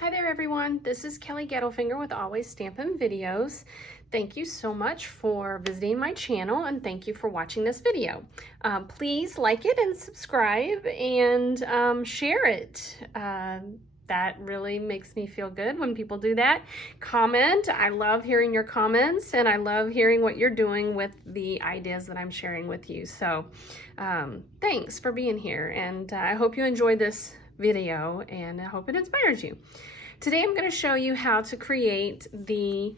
Hi there everyone, this is Kelly Gettelfinger with Always Stampin' Videos. Thank you so much for visiting my channel and thank you for watching this video. Please like it and subscribe and share it. That really makes me feel good when people do that. Comment, I love hearing your comments and I love hearing what you're doing with the ideas that I'm sharing with you. So thanks for being here and I hope you enjoyed this video and I hope it inspires you. Today I'm going to show you how to create the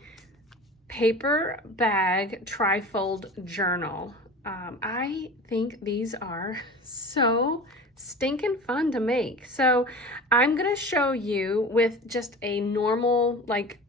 paper bag trifold journal. I think these are so stinking fun to make. So I'm going to show you with just a normal, like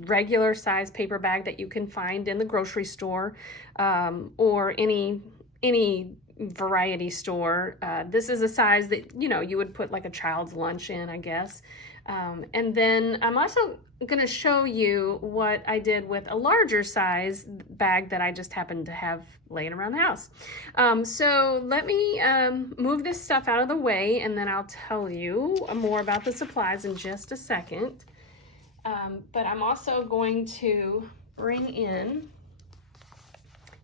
regular size paper bag that you can find in the grocery store or any variety store. This is a size that, you know, you would put like a child's lunch in, I guess. And then I'm also going to show you what I did with a larger size bag that I just happened to have laying around the house. So let me move this stuff out of the way and then I'll tell you more about the supplies in just a second. But I'm also going to bring in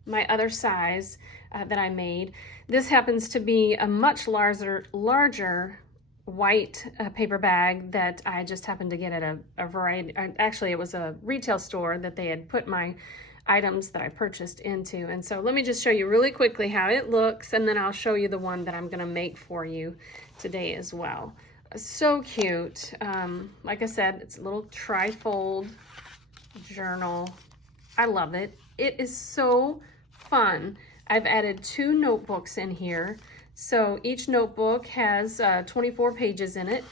my other size that I made. This happens to be a much larger white paper bag that I just happened to get at a variety. Actually, it was a retail store that they had put my items that I purchased into. And so let me just show you really quickly how it looks, and then I'll show you the one that I'm going to make for you today as well. So cute. Like I said, it's a little trifold journal. I love it. It is so fun. I've added 2 notebooks in here. So each notebook has 24 pages in it,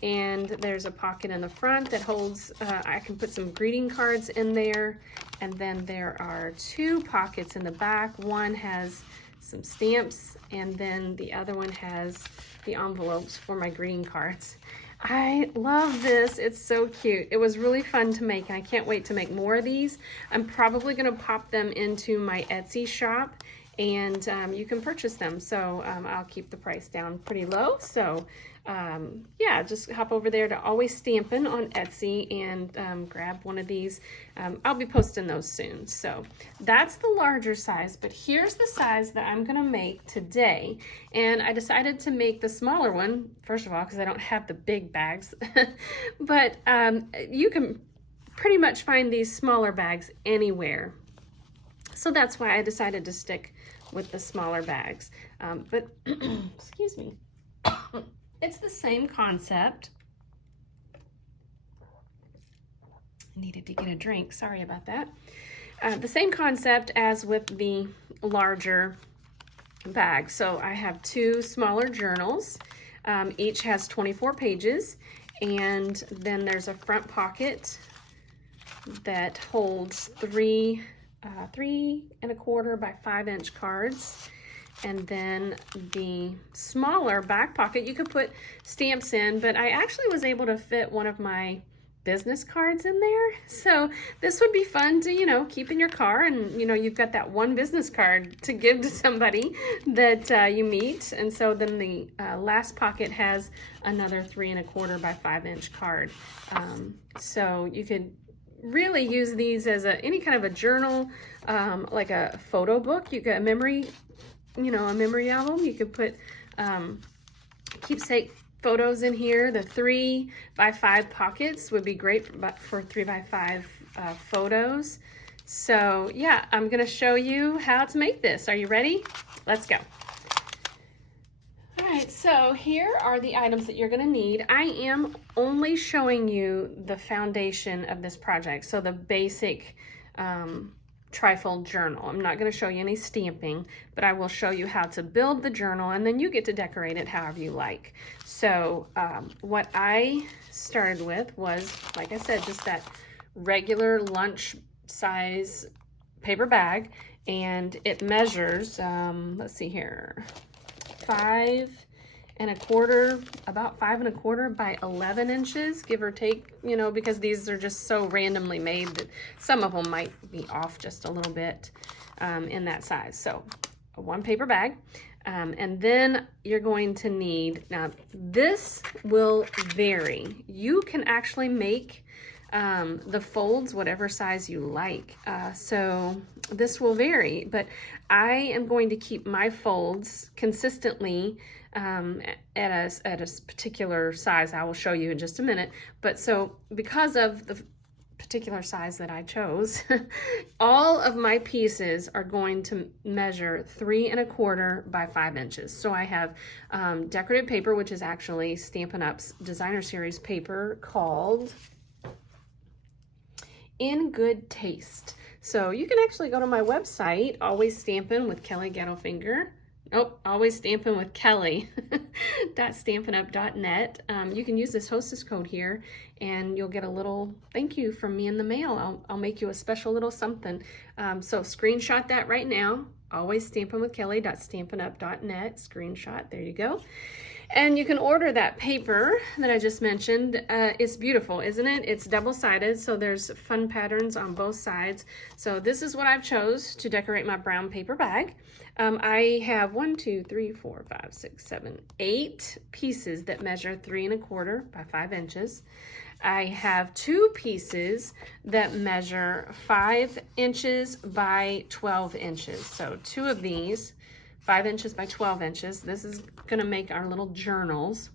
and there's a pocket in the front that holds, I can put some greeting cards in there, and then there are 2 pockets in the back. One has some stamps, and then the other one has the envelopes for my greeting cards. I love this. It's so cute. It was really fun to make, and I can't wait to make more of these. I'm probably going to pop them into my Etsy shop, and you can purchase them. So I'll keep the price down pretty low. So yeah, just hop over there to Always Stampin' on Etsy and grab one of these. I'll be posting those soon. So that's the larger size, but here's the size that I'm gonna make today. And I decided to make the smaller one, first of all, because I don't have the big bags, but you can pretty much find these smaller bags anywhere. So that's why I decided to stick with the smaller bags. But excuse me, it's the same concept. I needed to get a drink, sorry about that. The same concept as with the larger bag. So I have 2 smaller journals. Each has 24 pages, and then there's a front pocket that holds 3 3¼ by 5" cards, and then the smaller back pocket you could put stamps in, but I actually was able to fit one of my business cards in there. So this would be fun to, you know, keep in your car, and you know, you've got that one business card to give to somebody that you meet. And so then the last pocket has another 3¼ by 5" card. So you could really use these as any kind of a journal, like a photo book. You get a memory, you know, a memory album. You could put keepsake photos in here. The 3 by 5 pockets would be great for 3 by 5 photos. So yeah, I'm gonna show you how to make this. Are you ready? Let's go. All right, so here are the items that you're gonna need. I am only showing you the foundation of this project, so the basic trifold journal. I'm not gonna show you any stamping, but I will show you how to build the journal, and then you get to decorate it however you like. So what I started with was, like I said, just that regular lunch size paper bag, and it measures, let's see here, 5¼ about 5¼ by 11 inches, give or take, you know, because these are just so randomly made that some of them might be off just a little bit in that size. So 1 paper bag. And then you're going to need, now this will vary. You can actually make the folds whatever size you like. So this will vary, but I am going to keep my folds consistently at a particular size. I will show you in just a minute. But so because of the particular size that I chose, all of my pieces are going to measure 3 1/4 by 5 inches. So I have decorative paper, which is actually Stampin' Up's designer series paper called In Good Taste. So you can actually go to my website, Always Stampin' with Kelly Gettelfinger. Nope, Always Stampin' with Kelly .stampinup.net. You can use this hostess code here and you'll get a little thank you from me in the mail. I'll make you a special little something. So screenshot that right now. Always Stampin' with Kelly .stampinup.net. Screenshot, there you go. And you can order that paper that I just mentioned. It's beautiful, isn't it? It's double-sided, so there's fun patterns on both sides. So this is what I've chose to decorate my brown paper bag. I have 1, 2, 3, 4, 5, 6, 7, 8 pieces that measure 3 1/4 by 5 inches. I have 2 pieces that measure 5 inches by 12 inches. So 2 of these, 5 inches by 12 inches. This is gonna make our little journals.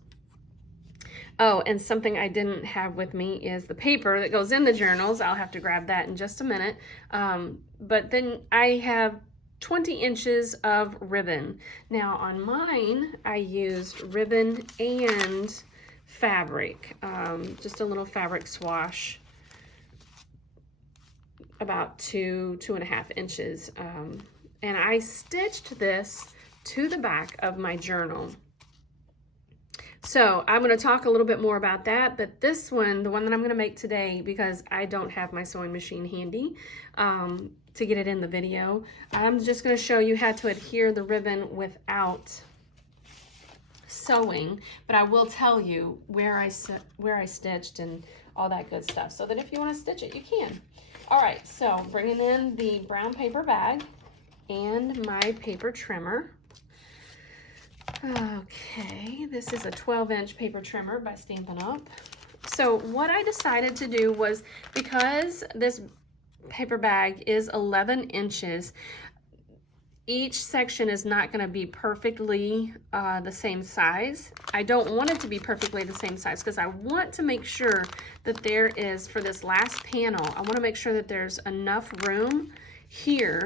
Oh, and something I didn't have with me is the paper that goes in the journals. I'll have to grab that in just a minute. But then I have 20 inches of ribbon. Now on mine, I used ribbon and fabric, just a little fabric swash, about 2.5 inches. And I stitched this to the back of my journal. So I'm going to talk a little bit more about that, but this one, the one that I'm going to make today, because I don't have my sewing machine handy to get it in the video, I'm just going to show you how to adhere the ribbon without sewing, but I will tell you where I stitched and all that good stuff, so that if you want to stitch it, you can. All right, so bringing in the brown paper bag and my paper trimmer. Okay, this is a 12-inch paper trimmer by Stampin' Up. So what I decided to do was, because this paper bag is 11 inches, each section is not going to be perfectly the same size. I don't want it to be perfectly the same size because I want to make sure that there is, for this last panel, I want to make sure that there's enough room here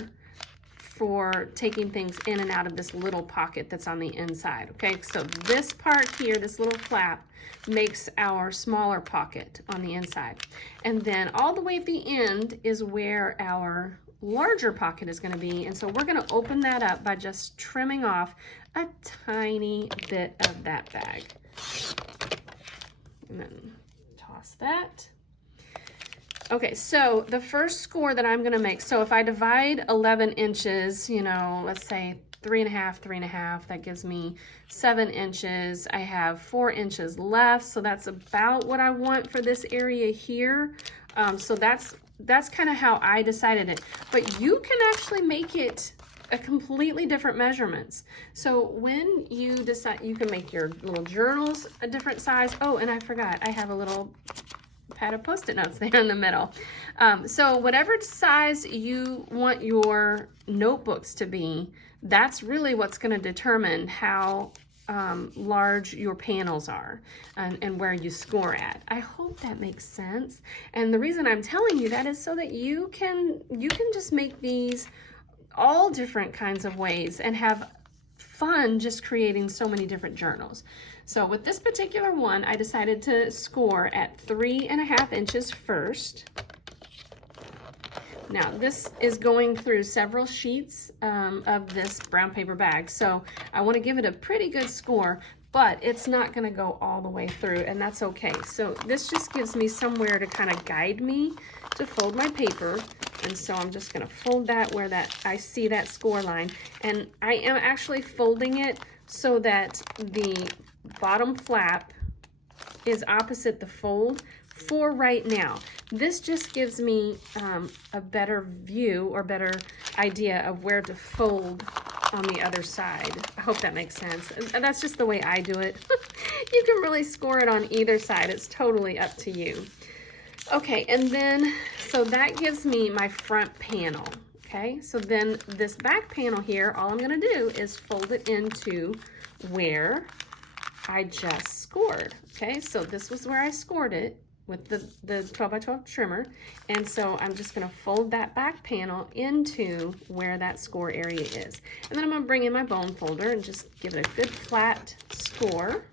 for taking things in and out of this little pocket that's on the inside. Okay, so this part here, this little flap, makes our smaller pocket on the inside. And then all the way at the end is where our larger pocket is going to be. And so we're going to open that up by just trimming off a tiny bit of that bag. And then toss that. Okay, so the first score that I'm going to make, so if I divide 11 inches, you know, let's say 3 1/2, 3 1/2, that gives me 7 inches. I have 4 inches left, so that's about what I want for this area here. So that's kind of how I decided it. But you can actually make it a completely different measurements. So when you decide, you can make your little journals a different size. Oh, and I forgot, I have a little pad of Post-it notes there in the middle. So whatever size you want your notebooks to be, that's really what's going to determine how large your panels are and where you score at. I hope that makes sense. And the reason I'm telling you that is so that you can just make these all different kinds of ways and have fun just creating so many different journals. So with this particular one, I decided to score at 3 1/2 inches first. Now this is going through several sheets of this brown paper bag, so I want to give it a pretty good score, but it's not going to go all the way through, and that's okay. So this just gives me somewhere to kind of guide me to fold my paper, and so I'm just going to fold that where that I see that score line, and I am actually folding it so that the bottom flap is opposite the fold for right now. This just gives me a better view or better idea of where to fold on the other side. I hope that makes sense. And that's just the way I do it. You can really score it on either side. It's totally up to you. Okay, and then, so that gives me my front panel. Okay, so then this back panel here, all I'm gonna do is fold it into where I just scored. Okay, so this was where I scored it with the 12 by 12 trimmer. And so I'm just gonna fold that back panel into where that score area is. And then I'm gonna bring in my bone folder and just give it a good flat score.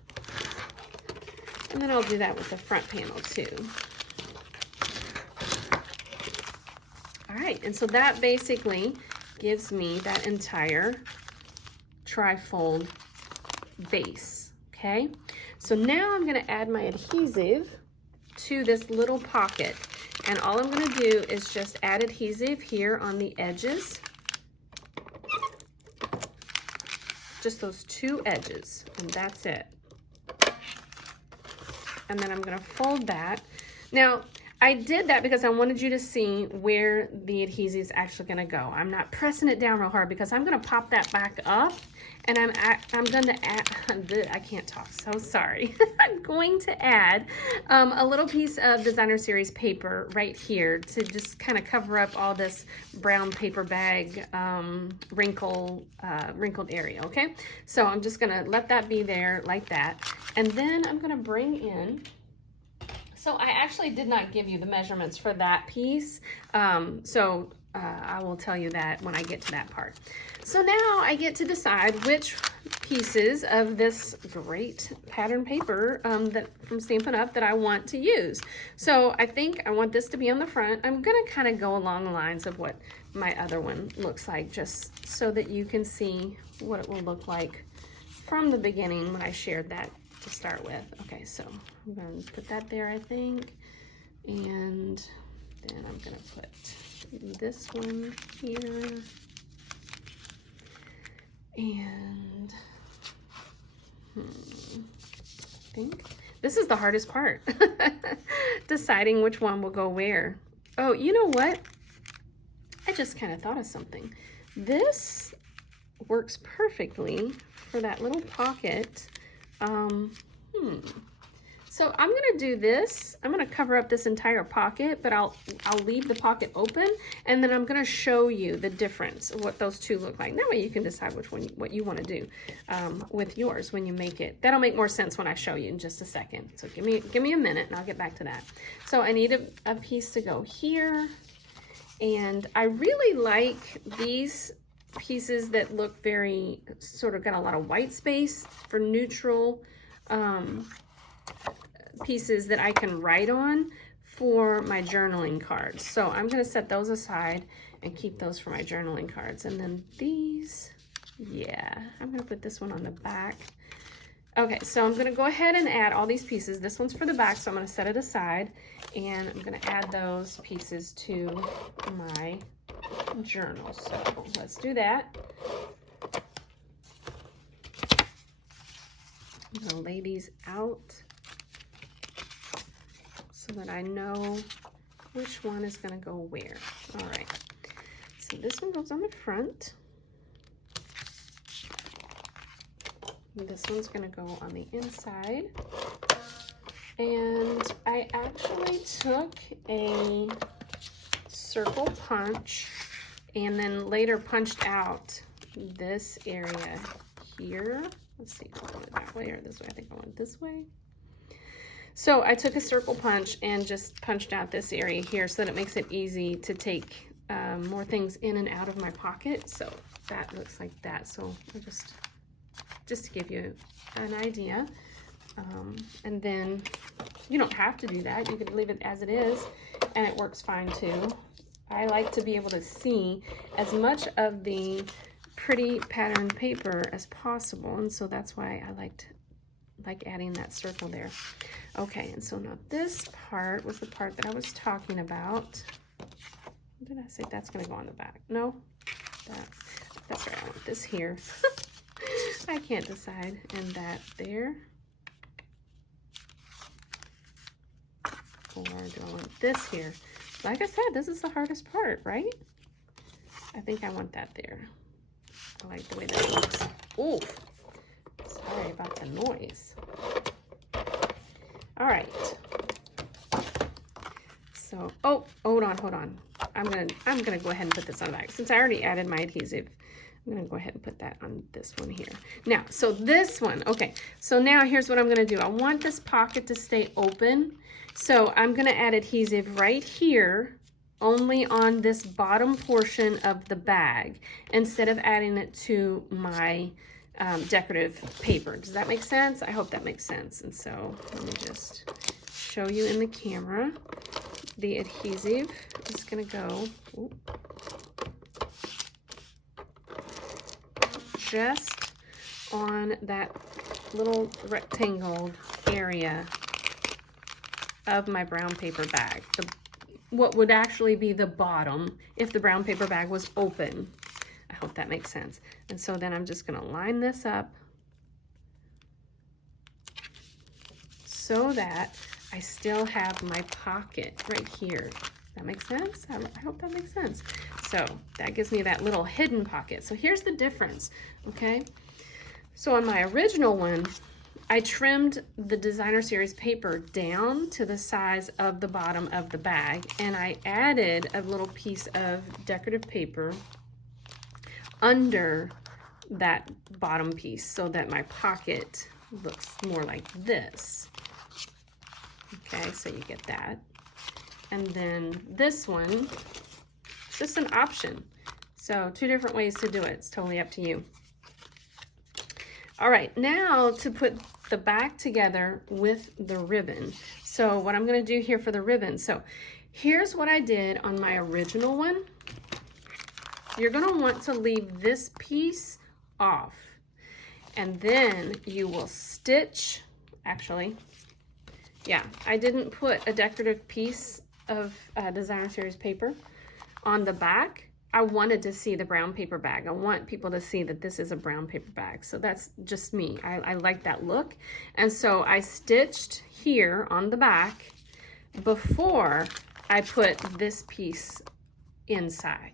And then I'll do that with the front panel too. All right, and so that basically gives me that entire trifold base, okay? So now I'm gonna add my adhesive to this little pocket. And all I'm gonna do is just add adhesive here on the edges. Just those two edges, and that's it. And then I'm gonna fold that. Now, I did that because I wanted you to see where the adhesive is actually gonna go. I'm not pressing it down real hard because I'm gonna pop that back up, and I'm gonna add, I can't talk, so sorry. I'm going to add a little piece of Designer Series paper right here to just kind of cover up all this brown paper bag wrinkled area, okay? So I'm just gonna let that be there like that. And then I'm gonna bring in, so I actually did not give you the measurements for that piece. I will tell you that when I get to that part. So now I get to decide which pieces of this great pattern paper from Stampin' Up! That I want to use. So I think I want this to be on the front. I'm gonna kind of go along the lines of what my other one looks like, just so that you can see what it will look like from the beginning when I shared that to start with. Okay, so I'm going to put that there, I think, and then I'm going to put this one here, and I think this is the hardest part, deciding which one will go where. Oh, you know what? I just kind of thought of something. This works perfectly for that little pocket. So I'm gonna do this. I'm gonna cover up this entire pocket, but I'll leave the pocket open, and then I'm gonna show you the difference of what those two look like. That way you can decide which one, what you want to do with yours when you make it. That'll make more sense when I show you in just a second. So give me a minute, and I'll get back to that. So I need a piece to go here, and I really like these pieces that look very sort of got a lot of white space for neutral pieces that I can write on for my journaling cards. So I'm going to set those aside and keep those for my journaling cards. And then these, yeah, I'm going to put this one on the back. Okay, so I'm going to go ahead and add all these pieces. This one's for the back, so I'm going to set it aside, and I'm going to add those pieces to my journal. So let's do that. I'm gonna lay these out so that I know which one is gonna go where. All right, so this one goes on the front. This one's gonna go on the inside. And I actually took a circle punch and then later punched out this area here. Let's see, do I want it that way or this way? I think I want it this way. So I took a circle punch and just punched out this area here so that it makes it easy to take more things in and out of my pocket. So that looks like that. So I just to give you an idea. And then you don't have to do that. You could leave it as it is and it works fine too. I like to be able to see as much of the pretty pattern paper as possible, and so that's why I like adding that circle there. Okay, and so now this part was the part that I was talking about. What did I say? That's going to go on the back. No, that's right. I want this here. I can't decide. And that there. Or do I want this here? Like I said, this is the hardest part, right? I think I want that there. I like the way that looks. Oh, sorry about the noise. All right. So, oh, hold on. I'm gonna go ahead and put this on the back. Since I already added my adhesive, I'm gonna go ahead and put that on this one here. Now, so this one, okay. So now here's what I'm gonna do. I want this pocket to stay open. So I'm gonna add adhesive right here, only on this bottom portion of the bag, instead of adding it to my decorative paper. Does that make sense? I hope that makes sense. And so let me just show you in the camera. The adhesive is going to go just on that little rectangle area of my brown paper bag. What would actually be the bottom if the brown paper bag was open. I hope that makes sense. And so then I'm just going to line this up so that I still have my pocket right here. That makes sense? I hope that makes sense. So that gives me that little hidden pocket. So here's the difference, okay? So on my original one, I trimmed the designer series paper down to the size of the bottom of the bag, and I added a little piece of decorative paper under that bottom piece so that my pocket looks more like this. Okay, so you get that. And then this one, just an option. So 2 different ways to do it. It's totally up to you. All right, now to put the back together with the ribbon. So what I'm gonna do here for the ribbon. So here's what I did on my original one. You're gonna want to leave this piece off. And then you will stitch, actually, yeah, I didn't put a decorative piece of designer series paper on the back. I wanted to see the brown paper bag. I want people to see that this is a brown paper bag. So that's just me. I like that look. And so I stitched here on the back before I put this piece inside.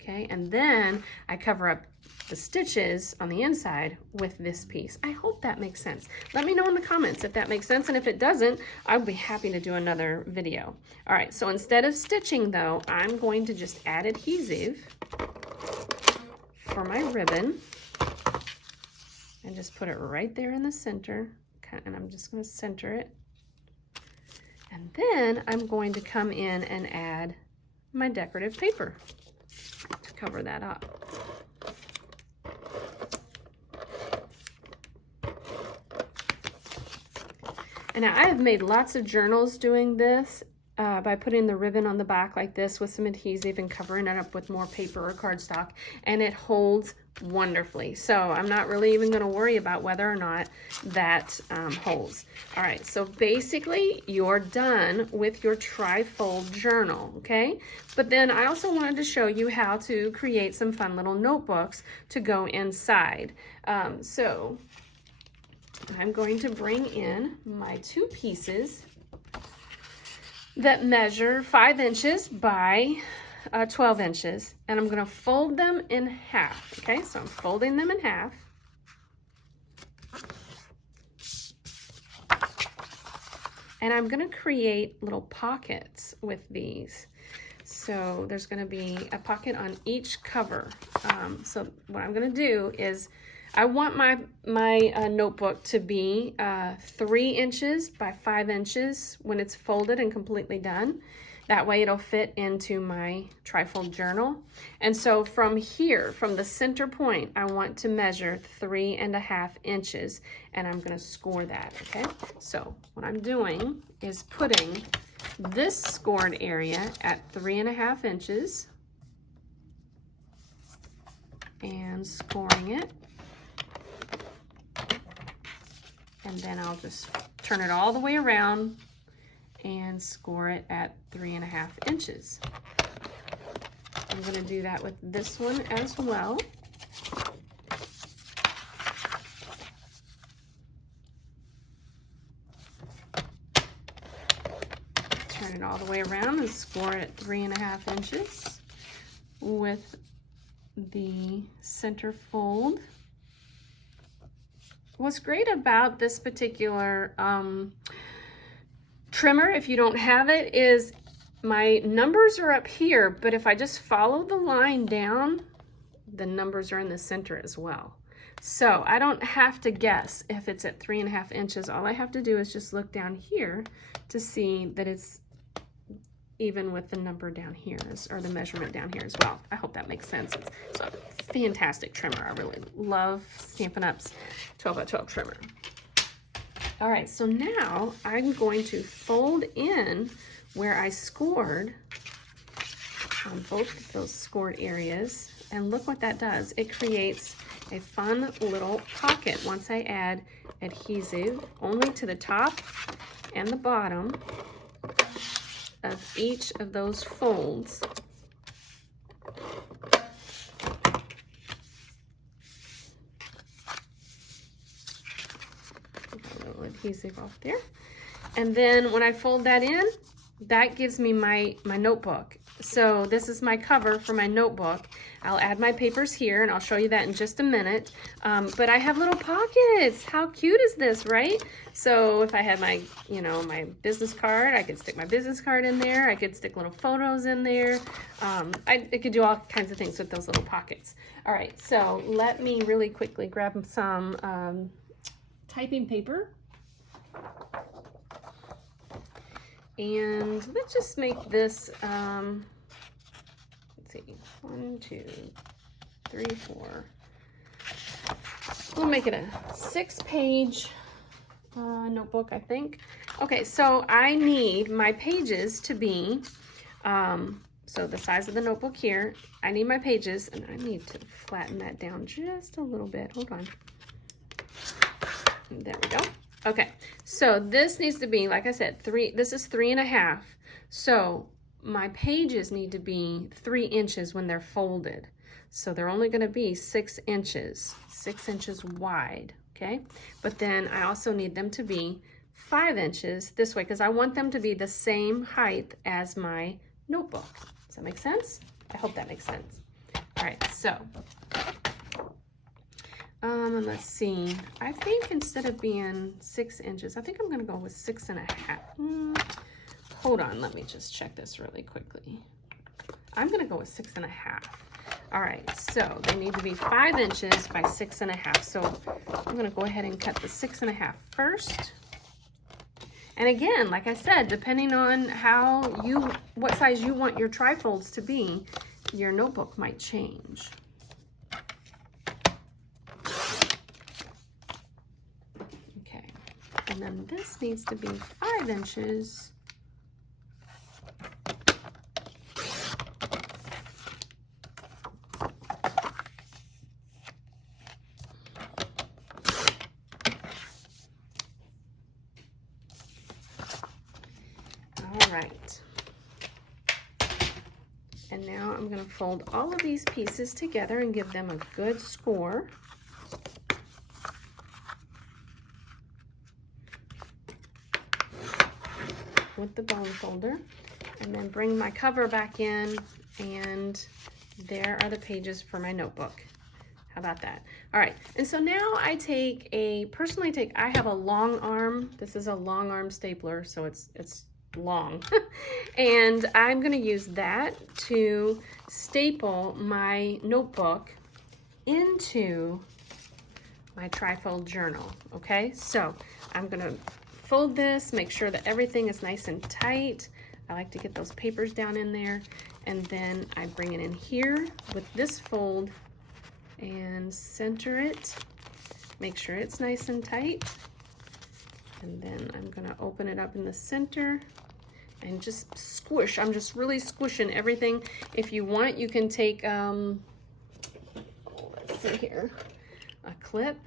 Okay, and then I cover up the stitches on the inside with this piece. I hope that makes sense. Let me know in the comments if that makes sense, and if it doesn't, I'll be happy to do another video. All right, so instead of stitching though, I'm going to just add adhesive for my ribbon and just put it right there in the center. Okay, and I'm just gonna center it. And then I'm going to come in and add my decorative paper to cover that up. And now I have made lots of journals doing this by putting the ribbon on the back like this with some adhesive and covering it up with more paper or cardstock, and it holds wonderfully. So I'm not really even going to worry about whether or not that holds. All right, so basically you're done with your trifold journal, okay? But then I also wanted to show you how to create some fun little notebooks to go inside. So I'm going to bring in my 2 pieces that measure 5 inches by 12 inches, and I'm going to fold them in half. Okay, so I'm folding them in half. And I'm going to create little pockets with these. So there's going to be a pocket on each cover. So what I'm going to do is I want my notebook to be 3 inches by 5 inches when it's folded and completely done. That way it'll fit into my trifold journal. And so from here, from the center point, I want to measure 3.5 inches, and I'm gonna score that, okay? So what I'm doing is putting this scored area at 3.5 inches and scoring it. And then I'll just turn it all the way around and score it at 3.5 inches. I'm going to do that with this one as well. Turn it all the way around and score it at 3.5 inches with the center fold. What's great about this particular trimmer, if you don't have it, is my numbers are up here, but if I just follow the line down, the numbers are in the center as well. So I don't have to guess if it's at 3.5 inches. All I have to do is just look down here to see that it's even with the number down here, or the measurement down here as well. I hope that makes sense. It's a fantastic trimmer. I really love Stampin' Up's 12x12 trimmer. All right, so now I'm going to fold in where I scored on both of those scored areas, and look what that does. It creates a fun little pocket once I add adhesive only to the top and the bottom of each of those folds. A little adhesive off there. And then when I fold that in, that gives me my notebook. So this is my cover for my notebook. I'll add my papers here, and I'll show you that in just a minute. But I have little pockets. How cute is this, right? So if I had my, my business card, I could stick my business card in there. I could stick little photos in there. I could do all kinds of things with those little pockets. All right, so let me really quickly grab some typing paper. And let's just make this, let's see, 1, 2, 3, 4. We'll make it a 6-page notebook, I think. Okay, so I need my pages to be, so the size of the notebook here, I need my pages, and I need to flatten that down just a little bit. Hold on. There we go. Okay, so this needs to be, like I said, this is 3.5. So my pages need to be 3 inches when they're folded. So they're only gonna be 6 inches, 6 inches wide, okay? But then I also need them to be 5 inches this way, because I want them to be the same height as my notebook. Does that make sense? I hope that makes sense. All right, so. And let's see, I think instead of being 6 inches, I think I'm gonna go with 6.5. Hold on, let me just check this really quickly. I'm gonna go with 6.5. All right, so they need to be 5 inches by 6.5. So I'm gonna go ahead and cut the 6.5 first. And again, like I said, depending on what size you want your trifolds to be, your notebook might change. And then this needs to be 5 inches. All right. And now I'm going to fold all of these pieces together and give them a good score. With the bone folder, and then bring my cover back in, and there are the pages for my notebook. How about that? All right, and so now I I have a long arm. This is a long arm stapler, so it's long. And I'm gonna use that to staple my notebook into my trifold journal, okay? So I'm gonna fold this, make sure that everything is nice and tight. I like to get those papers down in there, and then I bring it in here with this fold and center it. Make sure it's nice and tight. And then I'm gonna open it up in the center and just squish. I'm just really squishing everything. If you want, you can take, let's see here, a clip,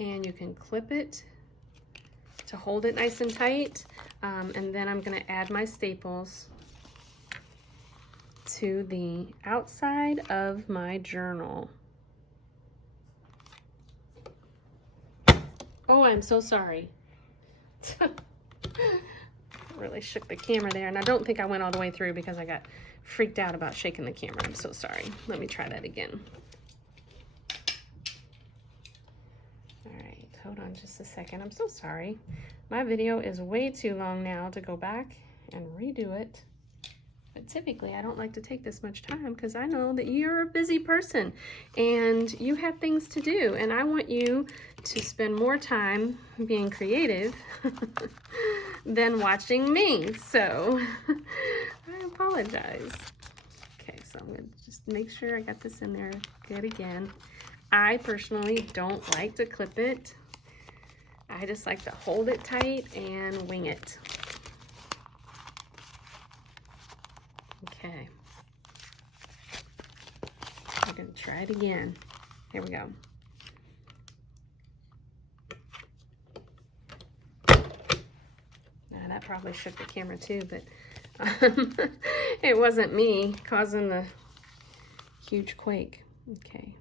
and you can clip it to hold it nice and tight. And then I'm gonna add my staples to the outside of my journal. Oh, I'm so sorry. Really shook the camera there, and I don't think I went all the way through because I got freaked out about shaking the camera. I'm so sorry. Let me try that again. hold on just a second. I'm so sorry. My video is way too long now to go back and redo it. But typically I don't like to take this much time because I know that you're a busy person and you have things to do, and I want you to spend more time being creative than watching me. So I apologize. Okay, so I'm gonna just make sure I got this in there good again. I personally don't like to clip it. I just like to hold it tight and wing it. Okay. I'm gonna try it again. Here we go. Now that probably shook the camera too, but it wasn't me causing the huge quake. Okay.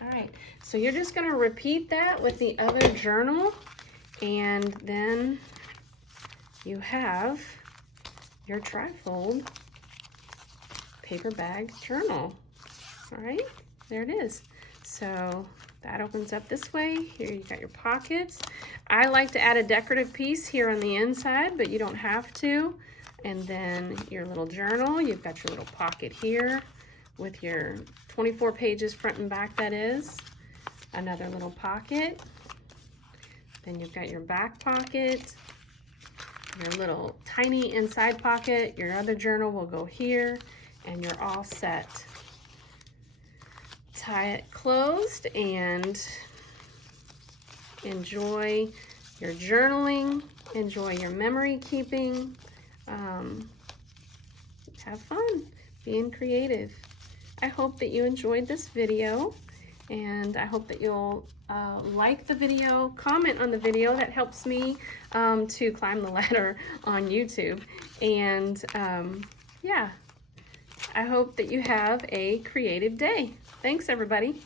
All right, so you're just gonna repeat that with the other journal, and then you have your Trifold paper bag journal. All right, there it is. So that opens up this way. Here you got your pockets. I like to add a decorative piece here on the inside, but you don't have to. And then your little journal, you've got your little pocket here with your 24 pages front and back, that is. Another little pocket. Then you've got your back pocket, your little tiny inside pocket. Your other journal will go here, and you're all set. Tie it closed and enjoy your journaling, enjoy your memory keeping. Have fun being creative. I hope that you enjoyed this video, and I hope that you'll like the video, comment on the video. That helps me to climb the ladder on YouTube. And yeah, I hope that you have a creative day. Thanks, everybody.